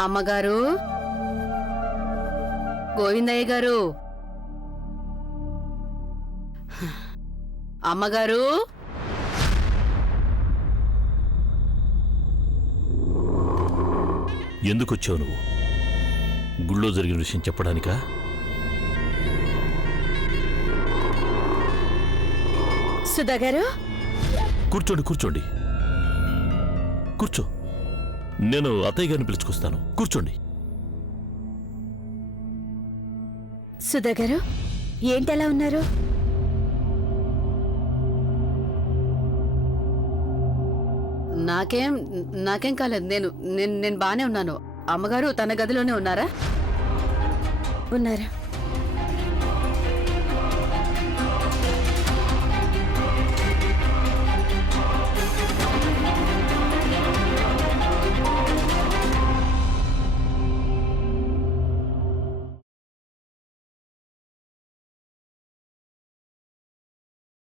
అమ్మగారు, గోవిందయ్య గారు, అమ్మగారు. ఎందుకొచ్చావు నువ్వు? గుళ్ళో జరిగిన విషయం చెప్పడానికా? సుధా గారు, కూర్చోండి కూర్చోండి కూర్చో. నేను అత్తయ్య గారిని పిలుచుకొస్తాను. కూర్చోండి. సుధా గారు, ఏంటలా ఉన్నారు? నాకేం కాలేదు. నేను బానే ఉన్నాను. అమ్మగారు తన గదిలోనే ఉన్నారా? ఉన్నారు.